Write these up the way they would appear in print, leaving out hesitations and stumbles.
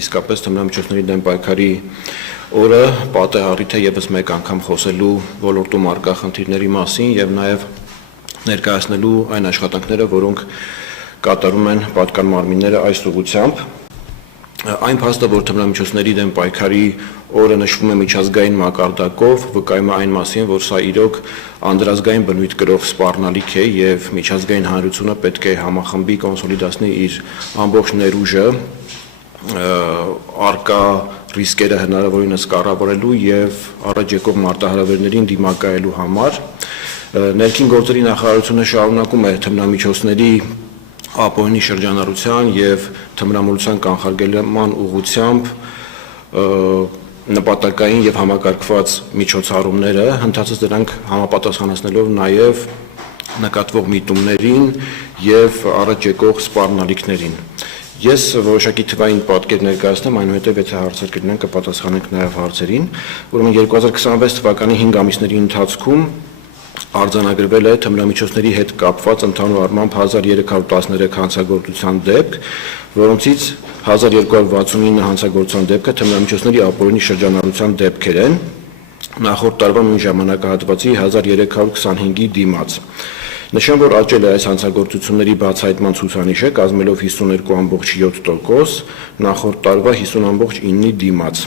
իսկապես թմրամիջոցների դեմ պայքարի օրը պատահարիթ է եւս մեկ անգամ խոսելու ոլորտում առկա խնդիրների մասին եւ նաեւ ներկայացնելու այն աշխատանքները, որոնք կատարում են պատկան մարմինները այս ուղղությամբ։ Այն փաստը, որ թմրամիջոցների դեմ պայքարի օրը նշվում է միջազգային մակարդակով, վկայում է այն մասին, որ սա իրոք անդրազգային բնույթ կրող սպառնալիք է եւ միջազգային հանրությունը պետք է համախմբի, կոնսոլիդացնի իր ամբողջ ներուժը արկա ռիսկերը հնարավորինս կառավարելու եւ առաջ եկող մարտահրավերներին դիմակայելու համար։ Ներքին գործերի նախարարությունը շարունակում է թմրամիջոցների ապօրինի շրջանառության եւ թմրամոլության կանխարգելման ուղղությամբ նպատակային եւ համակարգված միջոցառումները, հնդածած դրանք համապատասխանեցնելով նաեւ նկատվող միտումներին եւ առաջ եկող սպառնալիքներին։ Ես որոշակի թվային պատկեր ներկայացնեմ, այնուհետև եթե հարցեր կլինեն կպատասխանենք նաեւ հարցերին, ուրեմն 2026 թվականի 5 ամիսների ընթացքում արձանագրվել է թմրամիջոցների հետ կապված ընդհանուր առմամբ 1313 հանցագործության դեպք, որոնցից 1269 հանցագործության դեպքը թմրամիջոցների ապօրինի շրջանառության դեպքեր են, նախորդ տարվա նույն ժամանակահատվածի 1325-ի դիմաց։ Նշեմ, որ աճել է այս հանցագործությունների բացահայտման ցուցանիշը, կազմելով 52.7%, նախորդ տարվա 50.9-ի դիմաց։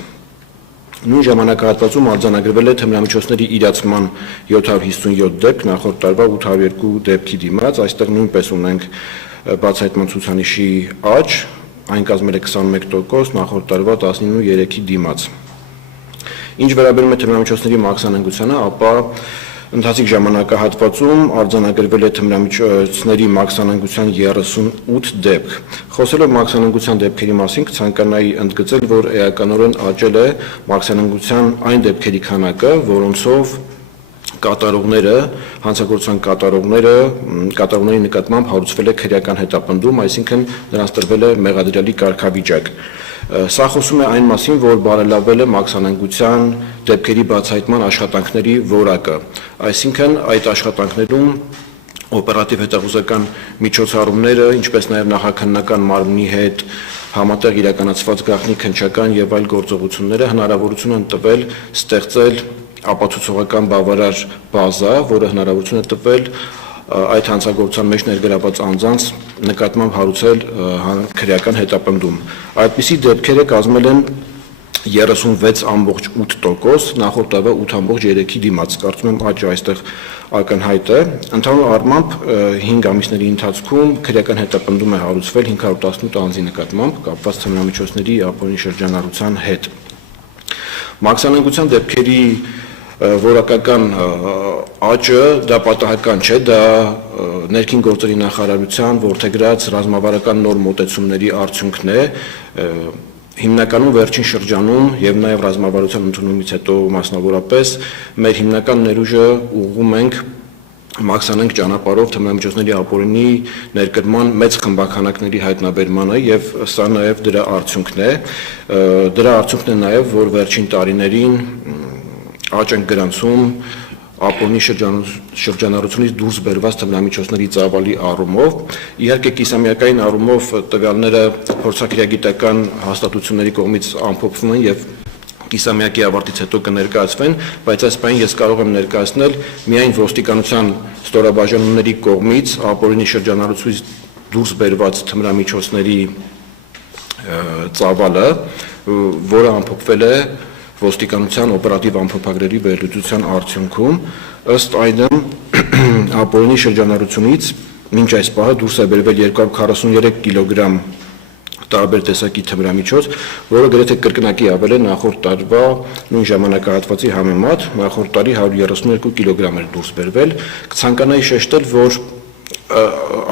Նույն ժամանակահատվածում արձանագրվել է թմրամիջոցների իրացման 757 դեպք, նախորդ տարվա 802 դեպքի դիմաց, այստեղ նույնպես ունենք բացահայտման ցուցանիշի աճ, այն կազմել է 21%, նախորդ տարվա 19.3-ի դիմաց։ Ինչ վերաբերում է թմրամիջոցների մաքսանենգությանը, ապա ընթացիկ ժամանակահատվածում արձանագրվել է թմրամիջոցների մաքսանենգության 38 դեպք։ Խոսելով մաքսանենգության դեպքերի մասին, կցանկանայի ընդգծել, որ էականորեն աճել է մաքսանենգության այն դեպքերի քանակը, որոնցով կատարողները, հանցագործության կատարողների նկատմամբ հարուցվել է քրեական հետապնդում, այսինքն նրանց տրվել է մեղադրյալի կարգավիճակ։ Սա խոսում է այն մասին, որ բարելավել է մաքսանենգության դեպքերի բացահայտման աշխատանքների որակը, այսինքն այդ աշխատանքներում օպերատիվ հետախուզական միջոցառումները, ինչպես նաև նախաքննական մարմնի հետ համատեղ իրականացված գաղտնի քննչական եւ այլ գործողությունները հնարավորություն են տվել ստեղծել ապացուցողական բավարար բազա, որը հնարավորություն է տվել այդ հանցագործության մեջ ներգրաված անձանց նկատմամբ հարուցել քրեական հետապնդում։ Այդպիսի դեպքերը կազմել են 36.8%, նախորդ տարվա 8.3-ի դիմաց, կարծում եմ աճը այստեղ ակնհայտ է։ Ընդհանուր առմամբ 5 ամիսների ընթացքում քրեական հետապնդում է հարուցվել 518 անձի նկատմամբ կապված թմրամիջոցների ապօրինի շրջանառության հետ։ Մաքսանենգության դեպքերի որակական աճը դա պատահական չէ, դա ներքին գործերի նախարարության որդեգրած ռազմավարական նոր մոտեցումների արդյունքն է, հիմնականում վերջին շրջանում եւ նաեւ ռազմավարության ընդունումից հետո մասնավորապես մեր հիմնական ներուժը ուղղում ենք մաքսանենգ ճանապարհով թմրամիջոցների ապօրինի ներկրման մեծ խմբականակների հայտնաբերմանը եւ սա նաեւ դրա արդյունքն է։ Դրա արդյունքն է նաեւ, որ վերջին տարիներին աճ են գրանցում ապօրինի շրջանառությունից դուրս բերված թմրամիջոցների ծավալի առումով։ Իհարկե կիսամյակային առումով տվյալները փորձաքրեագիտական հաստատությունների կողմից ամփոփվում են եւ կիսամյակի ավարտից հետո կներկայացվեն, բայց այս պահին ես կարող եմ ներկայացնել միայն ոստիկանության ստորաբաժանումների կողմից ապօրինի շրջանառությունից դուրս բերված թմրամիջոցների ծավալը, որը ամփոփվել է ոստիկանության օպերատիվ ամփոփագրերի վերլուծության արդյունքում, ըստ այդմ ապօրինի շրջանառությունից մինչ այս պահը դուրս է բերվել 243 կիլոգրամ տարբեր տեսակի թմրամիջոց, որը գրեթե կրկնակի ավել է նախորդ տարվա նույն ժամանակահատվածի համեմատ, նախորդ տարի 132 կիլոգրամ էր դուրս բերվել։ Կցանկանայի շեշտել, որ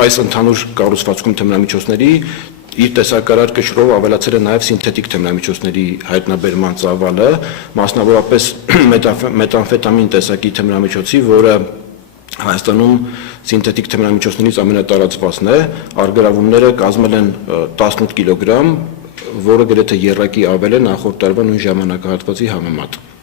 այս ընդհանուր կառուցվածքում թմրամիջոցների իր տեսակարար կշռով ավելացել է նաև սինթետիկ թմրամիջոցների հայտնաբերման ծավալը, մասնավորապես մետամֆետամին տեսակի թմրամիջոցի, որը Հայաստանում սինթետիկ թմրամիջոցներից ամենատարածվածն է, առգրավումները կազմել են 18 կիլոգրամ, որը գրեթե եռակի ավել է նախորդ տարվա նույն ժամանակահատվածի համեմատ։